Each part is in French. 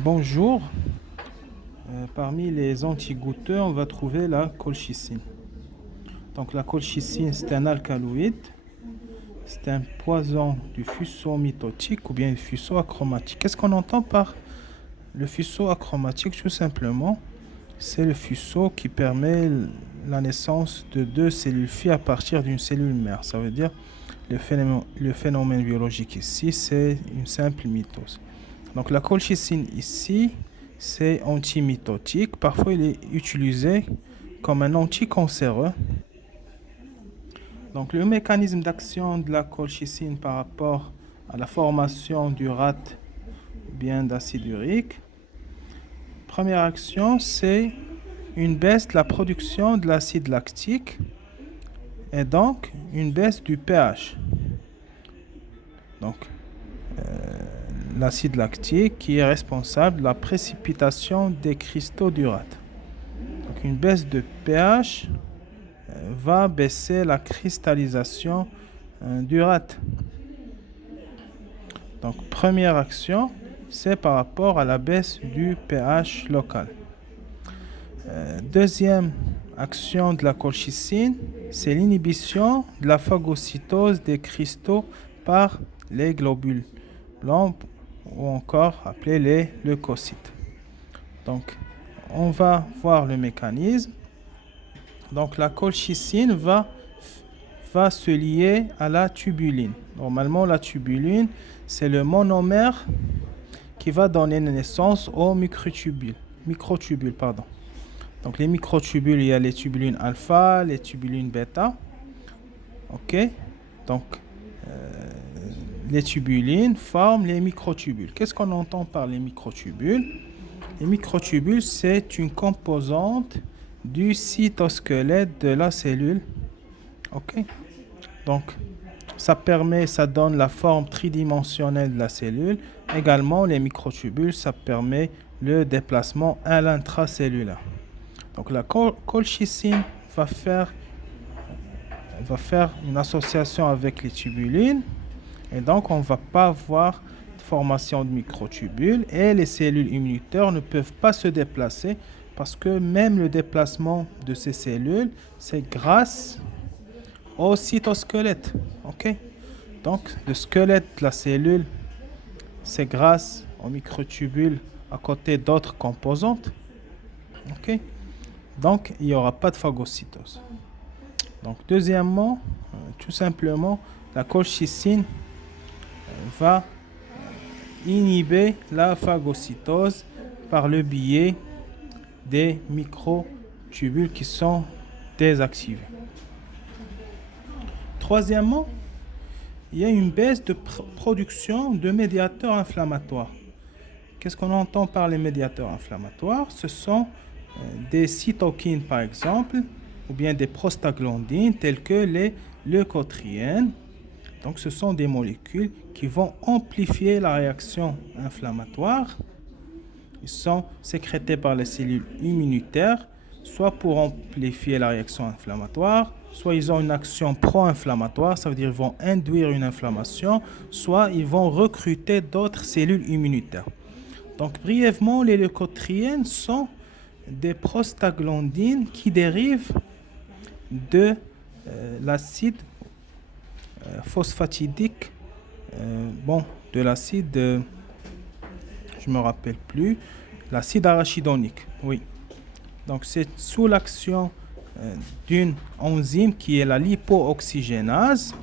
Bonjour. Parmi les antigoutteurs, on va trouver la colchicine. Donc la colchicine, c'est un alcaloïde, c'est un poison du fuseau mitotique ou bien du fuseau achromatique. Qu'est-ce qu'on entend par le fuseau achromatique? Tout simplement, c'est le fuseau qui permet la naissance de deux cellules filles à partir d'une cellule mère. Ça veut dire le phénomène biologique ici, c'est une simple mitose. Donc la colchicine ici, c'est antimitotique. Parfois, il est utilisé comme un anticancéreux. Donc le mécanisme d'action de la colchicine par rapport à la formation du rate bien d'acide urique. Première action, c'est une baisse de la production de l'acide lactique et donc une baisse du pH. Donc l'acide lactique qui est responsable de la précipitation des cristaux d'urate. Donc une baisse de pH va baisser la cristallisation d'urate. Donc première action, c'est par rapport à la baisse du pH local. Deuxième action de la colchicine, c'est l'inhibition de la phagocytose des cristaux par les globules blancs ou encore appelés les leucocytes. Donc, on va voir le mécanisme. Donc, la colchicine va se lier à la tubuline. Normalement, la tubuline, c'est le monomère qui va donner naissance aux microtubules. Donc, les microtubules, il y a les tubulines alpha, les tubulines bêta. OK? Donc, les tubulines forment les microtubules. Qu'est-ce qu'on entend par les microtubules? Les microtubules, c'est une composante du cytosquelette de la cellule. OK? Donc, ça donne la forme tridimensionnelle de la cellule. Également, les microtubules, ça permet le déplacement à l'intracellulaire. Donc, la colchicine va faire une association avec les tubulines. Et donc, on ne va pas avoir de formation de microtubules et les cellules immunitaires ne peuvent pas se déplacer parce que même le déplacement de ces cellules, c'est grâce au cytosquelette. OK? Donc, le squelette de la cellule, c'est grâce aux microtubules à côté d'autres composantes. OK? Donc, il n'y aura pas de phagocytose. Donc, deuxièmement, tout simplement, la colchicine va inhiber la phagocytose par le biais des microtubules qui sont désactivés. Troisièmement, il y a une baisse de production de médiateurs inflammatoires. Qu'est-ce qu'on entend par les médiateurs inflammatoires? Ce sont des cytokines par exemple, ou bien des prostaglandines telles que les leucotriènes. Donc ce sont des molécules qui vont amplifier la réaction inflammatoire. Ils sont sécrétés par les cellules immunitaires, soit pour amplifier la réaction inflammatoire, soit ils ont une action pro-inflammatoire, ça veut dire qu'ils vont induire une inflammation, soit ils vont recruter d'autres cellules immunitaires. Donc brièvement, les leucotriènes sont des prostaglandines qui dérivent de l'acide phosphatidique, de l'acide, je me rappelle plus, l'acide arachidonique, oui. Donc c'est sous l'action d'une enzyme qui est la lipooxygénase.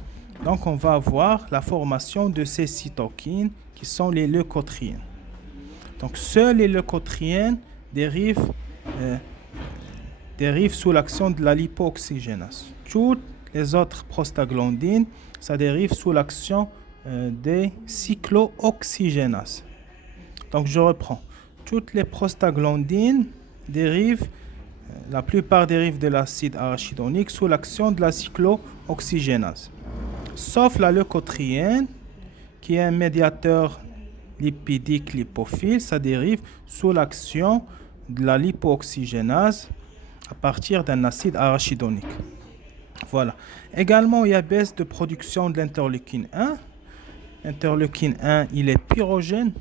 Donc on va avoir la formation de ces cytokines qui sont les leucotriènes. Donc seuls les leucotriènes dérivent sous l'action de la lipooxygénase. Toutes les autres prostaglandines, ça dérive sous l'action des cyclooxygénases. Donc je reprends. Toutes les prostaglandines dérivent, la plupart dérivent de l'acide arachidonique sous l'action de la cyclooxygénase. Sauf la leucotriène, qui est un médiateur lipidique lipophile, ça dérive sous l'action de la lipooxygénase à partir d'un acide arachidonique. Voilà. Également, il y a baisse de production de l'interleukine 1. L'interleukine 1, il est pyrogène.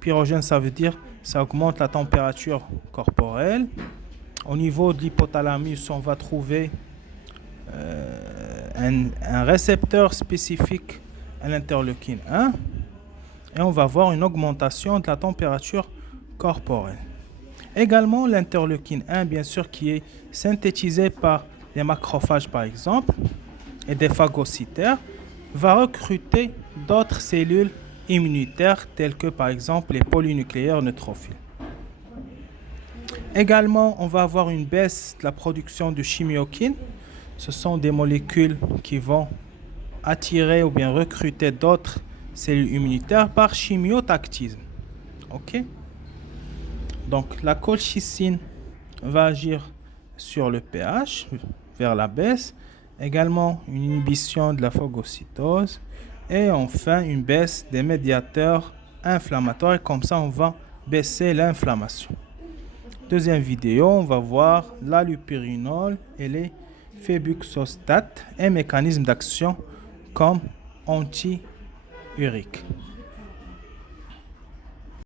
Pyrogène, ça veut dire ça augmente la température corporelle. Au niveau de l'hypothalamus, on va trouver un récepteur spécifique à l'interleukine 1 et on va voir une augmentation de la température corporelle. Également, l'interleukine 1, bien sûr, qui est synthétisée par les macrophages, par exemple, et des phagocytaires, va recruter d'autres cellules immunitaires telles que, par exemple, les polynucléaires neutrophiles. Également, on va avoir une baisse de la production de chimiokines. Ce sont des molécules qui vont attirer ou bien recruter d'autres cellules immunitaires par chimiotactisme. OK? Donc, la colchicine va agir sur le pH vers la baisse. Également, une inhibition de la phagocytose. Et enfin, une baisse des médiateurs inflammatoires. Et comme ça, on va baisser l'inflammation. Deuxième vidéo, on va voir l'allopurinol et les fébuxostat et mécanismes d'action comme anti-urique.